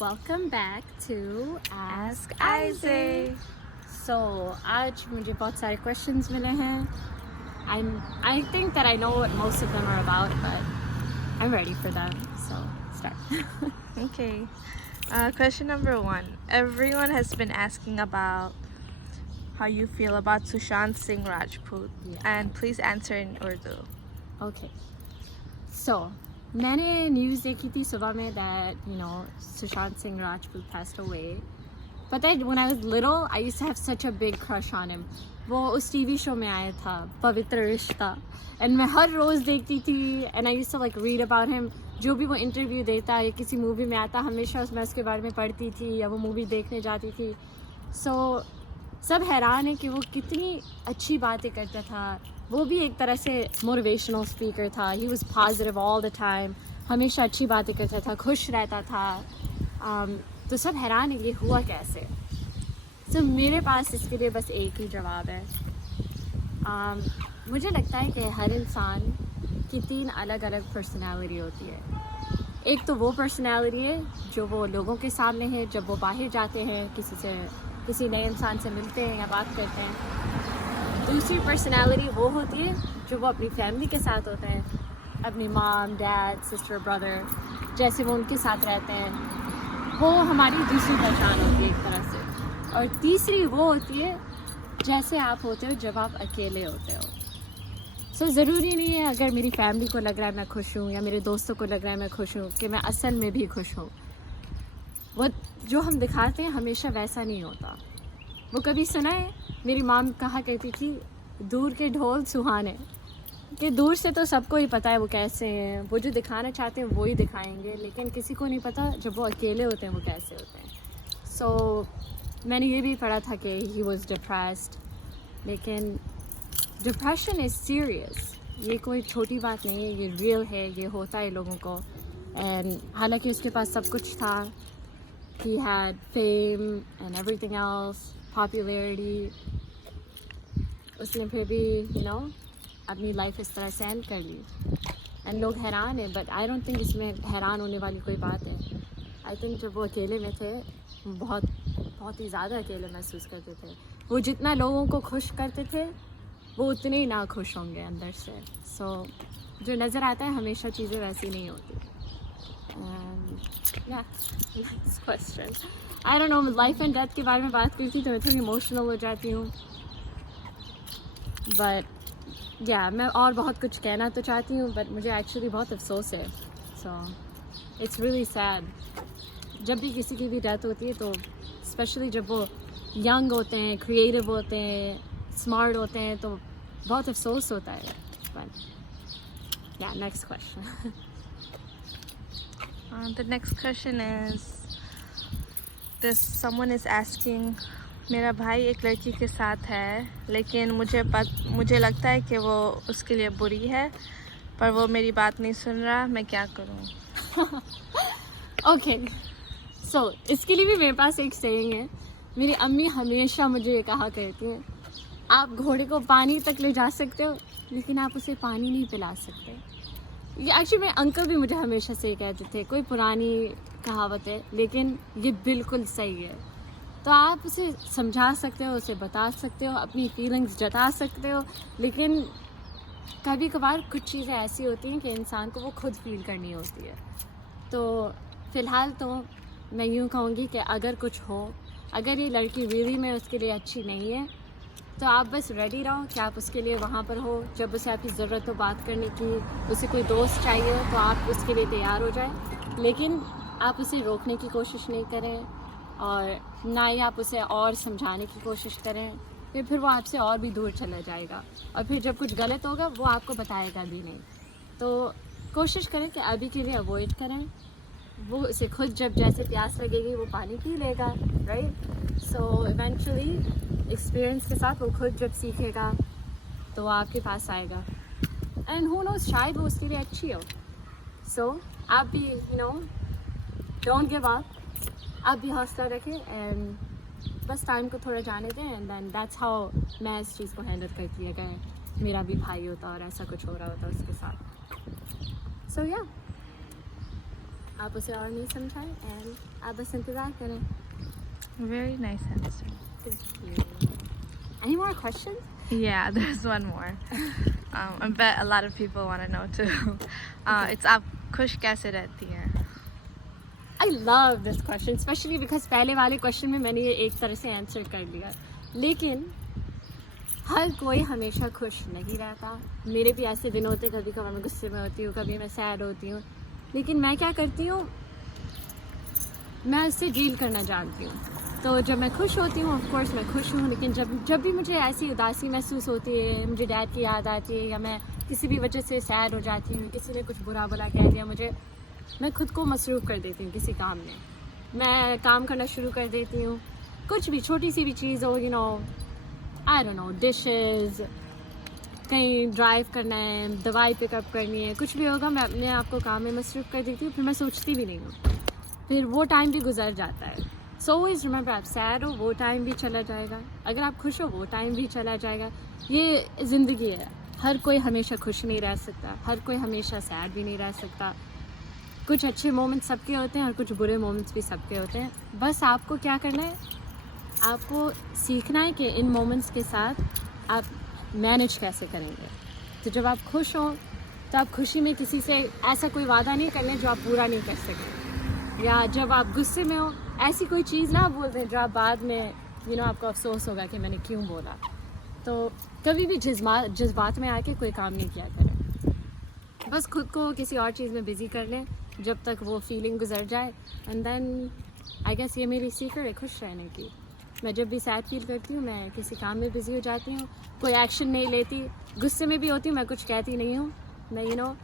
Welcome back to Ask Isaac. So आज मुझे बहुत सारे questions मिले हैं. I think that I know what most of them are about, but I'm ready for them. So start. Okay. Question number 1. Everyone has been asking about how you feel about Sushant Singh Rajput, and please answer in Urdu. Okay. So मैंने news देखी थी सुबह में that Sushant Singh Rajput passed away. पता है, when I was little, I used to have such a big crush on him. वो उस TV show में आया था पवित्र रिश्ता, and मैं हर रोज़ देखती थी, and I used to like read about him. जो भी वो इंटरव्यू देता या किसी मूवी में आता, हमेशा मैं उसके बारे में पढ़ती थी या वो मूवी देखने जाती थी. So सब हैरान है कि वो कितनी अच्छी बातें करता था. वो भी एक तरह से मोटिवेशनल स्पीकर था. He was positive all the time, हमेशा अच्छी बातें करता था, खुश रहता था. तो सब हैरान है ये हुआ कैसे. तो मेरे पास इसके लिए बस एक ही जवाब है. मुझे लगता है कि हर इंसान की 3 अलग अलग पर्सनालिटी होती है. एक तो वो पर्सनालिटी है जो वो लोगों के सामने है, जब वो बाहर जाते हैं, किसी नए इंसान से मिलते हैं या बात करते हैं. दूसरी पर्सनालिटी वो होती है जो वो अपनी फैमिली के साथ होते हैं, अपनी मॉम, डैड, सिस्टर, ब्रदर, जैसे वो उनके साथ रहते हैं. वो हमारी दूसरी पहचान होती है एक तरह से. और तीसरी वो होती है जैसे आप होते हो जब आप अकेले होते हो. सो ज़रूरी नहीं है अगर मेरी फैमिली को लग रहा है मैं खुश हूँ या मेरे दोस्तों को लग रहा है मैं खुश हूँ कि मैं असल में भी खुश हूँ. वो जो हम दिखाते हैं हमेशा वैसा नहीं होता. वो कभी सुना है, मेरी माम कहा करती थी, दूर के ढोल सुहाने, कि दूर से तो सबको ही पता है वो कैसे हैं, वो जो दिखाना चाहते हैं वो ही दिखाएंगे, लेकिन किसी को नहीं पता जब वो अकेले होते हैं वो कैसे होते हैं. सो मैंने ये भी पढ़ा था कि ही वॉज डिप्रेस्ड, लेकिन डिप्रेशन इज़ सीरियस. ये कोई छोटी बात नहीं है, ये रियल है, ये होता है लोगों को. एंड हालांकि उसके पास सब कुछ था, he had fame and everything else, popularity, उसने फिर भी अपनी लाइफ इस तरह से एंड कर ली. एंड लोग हैरान है, बट आई डोंट थिंक इसमें हैरान होने वाली कोई बात है. आई थिंक जब वो अकेले में थे, बहुत बहुत ही ज़्यादा अकेले महसूस करते थे. वो जितना लोगों को खुश करते थे वो उतने ही ना खुश होंगे अंदर से. सो जो नज़र आता है हमेशा चीज़ें वैसी नहीं होती. Next question. I don't know, life and death के बारे में बात करती तो मैं थोड़ी इमोशनल हो जाती हूँ. बट मैं और बहुत कुछ कहना तो चाहती हूँ, बट मुझे एक्चुअली बहुत अफसोस है. So it's really sad. जब भी किसी की भी डेथ होती है तो स्पेशली जब वो यंग होते हैं, क्रिएटिव होते हैं, स्मार्ट होते हैं, तो बहुत अफसोस होता है. But next question. The next question is, someone is asking, मेरा भाई एक लड़की के साथ है, लेकिन मुझे लगता है कि वो उसके लिए बुरी है, पर वो मेरी बात नहीं सुन रहा, मैं क्या करूँ? ओके, सो इसके लिए भी मेरे पास एक सेइंग है. मेरी अम्मी हमेशा मुझे ये कहा करती हैं, आप घोड़े को पानी तक ले जा सकते हो, लेकिन आप उसे पानी नहीं पिला सकते. ये एक्चुअली मेरे अंकल भी मुझे हमेशा से कहते थे. कोई पुरानी कहावत है, लेकिन ये बिल्कुल सही है. तो आप उसे समझा सकते हो, उसे बता सकते हो, अपनी फीलिंग्स जता सकते हो, लेकिन कभी कभार कुछ चीज़ें ऐसी होती हैं कि इंसान को वो खुद फील करनी होती है. तो फ़िलहाल तो मैं यूँ कहूँगी कि अगर कुछ हो, अगर ये लड़की रियली में उसके लिए अच्छी नहीं है, तो आप बस रेडी रहो कि आप उसके लिए वहाँ पर हो. जब उसे आपकी ज़रूरत हो बात करने की, उसे कोई दोस्त चाहिए हो, तो आप उसके लिए तैयार हो जाएं. लेकिन आप उसे रोकने की कोशिश नहीं करें, और ना ही आप उसे और समझाने की कोशिश करें. फिर वो आपसे और भी दूर चला जाएगा, और फिर जब कुछ गलत होगा वो आपको बताएगा भी नहीं. तो कोशिश करें कि अभी के लिए अवॉइड करें. वो उसे खुद जब जैसे प्यास लगेगी वो पानी पी लेगा, राइट. सो इवेंचुअली एक्सपीरियंस के साथ वो खुद जब सीखेगा तो वो आपके पास आएगा. एंड हु नोज़, शायद वो उसके लिए अच्छी हो. सो आप भी डोंट गिव अप. आप भी हौसला रखें एंड बस टाइम को थोड़ा जाने दें. एंड देन दैट्स हाउ मैं इस चीज़ को हैंडल करती है. अगर मेरा भी भाई होता और ऐसा कुछ हो रहा होता उसके साथ. सो आप उसे और नहीं समझाएं एंड आप बस इंतज़ार करें. Very nice answer. Thank you. Any more questions? Yeah, there's one more. I bet a lot of people want to know too. It's आप खुश कैसे रहती हैं? I love this question, especially because पहले वाले क्वेश्चन में मैंने ये एक तरह से आंसर कर लिया. लेकिन हर कोई हमेशा खुश नहीं रहता. मेरे भी ऐसे दिन होते, कभी कभार मैं गुस्से में होती हूँ, कभी मैं सैड होती हूँ. लेकिन मैं क्या करती हूँ, मैं उससे डील करना जानती हूँ. तो जब मैं खुश होती हूँ, ऑफ कोर्स मैं खुश हूँ. लेकिन जब भी मुझे ऐसी उदासी महसूस होती है, मुझे डैड की याद आती है, या मैं किसी भी वजह से सैड हो जाती हूँ, किसी ने कुछ बुरा भला कह दिया मुझे, मैं खुद को मसरूफ़ कर देती हूँ किसी काम में. मैं काम करना शुरू कर देती हूँ. कुछ भी छोटी सी भी चीज़ हो, आई डोंट नो, डिशेस, कहीं ड्राइव करना है, दवाई पिकअप करनी है, कुछ भी होगा, मैं अपने आप को काम में मसरूफ़ कर देती हूँ. फिर मैं सोचती भी नहीं हूँ. फिर वो टाइम भी गुजर जाता है. सो ऑलवेज रिमेंबर, आप सैड हो वो टाइम भी चला जाएगा, अगर आप खुश हो वो टाइम भी चला जाएगा. ये ज़िंदगी है. हर कोई हमेशा खुश नहीं रह सकता, हर कोई हमेशा सैड भी नहीं रह सकता. कुछ अच्छे मोमेंट्स सबके होते हैं और कुछ बुरे मोमेंट्स भी सबके होते हैं. बस आपको क्या करना है, आपको सीखना है कि इन मोमेंट्स के साथ आप मैनेज कैसे करेंगे. तो जब आप खुश हो तो आप खुशी में किसी से ऐसा कोई वादा नहीं कर लें जो आप पूरा नहीं कर सकें. या जब आप गुस्से में हो, ऐसी कोई चीज़ ना बोल दें जो आप बाद में आपको अफसोस होगा कि मैंने क्यों बोला. तो कभी भी जज्बात में आके कोई काम नहीं किया करें. बस खुद को किसी और चीज़ में बिज़ी कर लें जब तक वो फीलिंग गुजर जाए. एंड देन आई गेस ये मेरी सीक्रेट है खुश रहने की. मैं जब भी सैड फील करती हूँ, मैं किसी काम में बिज़ी हो जाती हूँ, कोई एक्शन नहीं लेती, गुस्से में भी होती हूँ, मैं कुछ कहती नहीं हूँ. मैं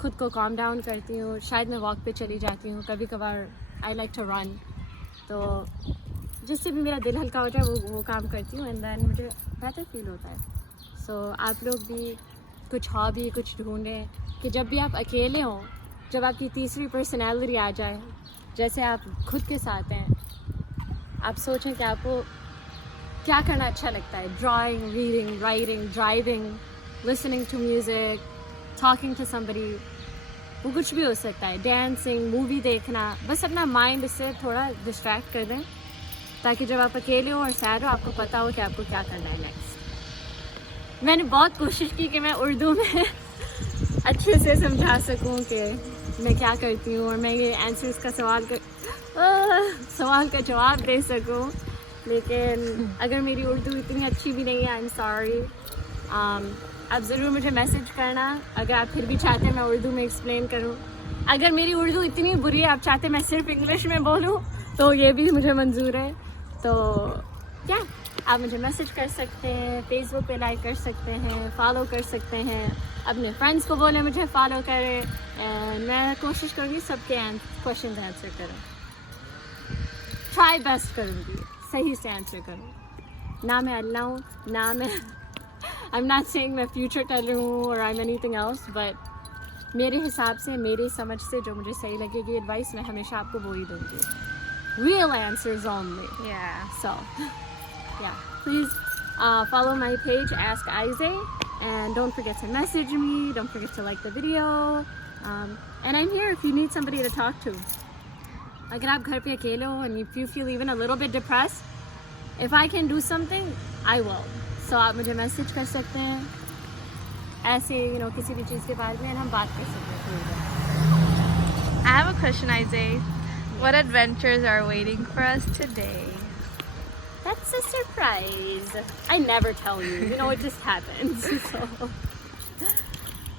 खुद को काम डाउन करती हूँ. शायद मैं वॉक पे चली जाती हूँ, कभी कभार आई लाइक टू रन. तो जिससे भी मेरा दिल हल्का हो जाए वो काम करती हूँ. एंड देन मुझे बेहतर फील होता है. सो आप लोग भी कुछ हॉबी कुछ ढूंढें कि जब भी आप अकेले हों, जब आपकी तीसरी पर्सनैलिटी आ जाए, जैसे आप खुद के साथ हैं, आप सोचें कि आपको क्या करना अच्छा लगता है. Drawing, reading, writing, driving, listening to music, talking to somebody, वो कुछ भी हो सकता है. डांसिंग, मूवी देखना. बस अपना माइंड इससे थोड़ा डिस्ट्रैक्ट कर दें ताकि जब आप अकेले हो और सैड हो, आपको पता हो कि आपको क्या करना है नेक्स्ट. मैंने बहुत कोशिश की कि मैं उर्दू में अच्छे से समझा सकूं कि मैं क्या करती हूँ और मैं ये आंसर्स का सवाल का जवाब दे सकूं. लेकिन अगर मेरी उर्दू इतनी अच्छी भी नहीं है, आई एम सॉरी. आप ज़रूर मुझे मैसेज करना अगर आप फिर भी चाहते हैं मैं उर्दू में एक्सप्लेन करूं. अगर मेरी उर्दू इतनी बुरी है, आप चाहते हैं मैं सिर्फ इंग्लिश में बोलूं, तो ये भी मुझे मंजूर है. तो क्या आप मुझे मैसेज कर सकते हैं, फेसबुक पे लाइक कर सकते हैं, फॉलो कर सकते हैं, अपने फ्रेंड्स को बोले मुझे फॉलो करें. एंड मैं कोशिश करूँगी सबके क्वेश्चन आंसर करूँ. ट्राई बेस्ट करूँगी, सही से आंसर करूँ. ना मैं अल्लाह हूँ, ना मैं आई एम नॉट सेइंग मैं फ्यूचर टेलर हूँ और I am anything else, but मेरे हिसाब से, मेरी समझ से जो मुझे सही लगेगी एडवाइस, मैं हमेशा आपको वो ही दूँगी. Real answers only. Yeah. So, yeah. Please follow my page, Ask Isay, and don't forget to message me. Don't forget to like the video. And I'm here if you need somebody to talk to. अगर आप घर पे अकेले हो and if you feel even a little bit depressed, if I can do something, I will. So आप मुझे message कर सकते हैं ऐसे किसी भी चीज़ के बारे में, हम बात कर सकते हैं. I have a question, Isay. What adventures are waiting for us today? That's a surprise. I never tell you. It just happens. So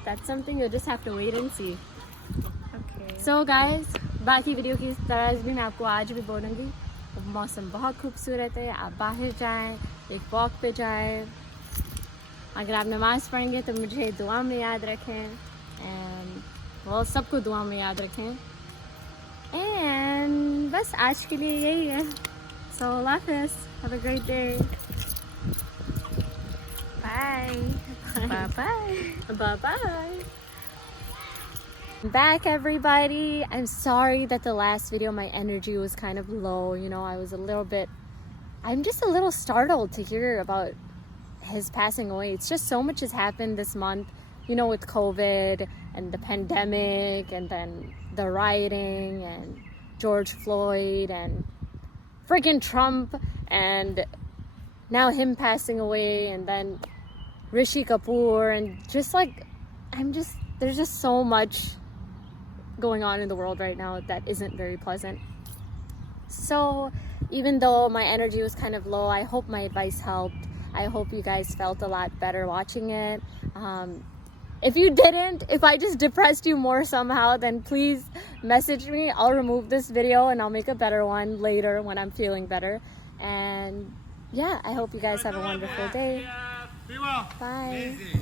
that's something you'll just have to wait and see. Okay. So guys, बाकी video की तरह भी मैं आपको आज भी बोलूँगी, मौसम बहुत खूबसूरत है. आप बाहर जाएं, एक वॉक पे जाएं. अगर आप नमाज़ पढ़ेंगे तो मुझे दुआ में याद रखें. एंड वो सबको दुआ में याद रखें. एंड बस आज के लिए यही है. So Allah Hafiz. Have a great day. Bye. Bye-bye. Bye-bye. Back everybody. I'm sorry that the last video my energy was kind of low. I was I'm just a little startled to hear about his passing away. It's just so much has happened this month, with COVID and the pandemic, and then the rioting and George Floyd and freaking Trump and now him passing away, and then Rishi Kapoor, and just like there's just so much going on in the world right now that isn't very pleasant. So even though my energy was kind of low, I hope my advice helped. I hope you guys felt a lot better watching it. If you didn't, if I just depressed you more somehow, then please message me. I'll remove this video and I'll make a better one later when I'm feeling better. And yeah, I hope you guys have a wonderful day. Be well. Bye. Easy.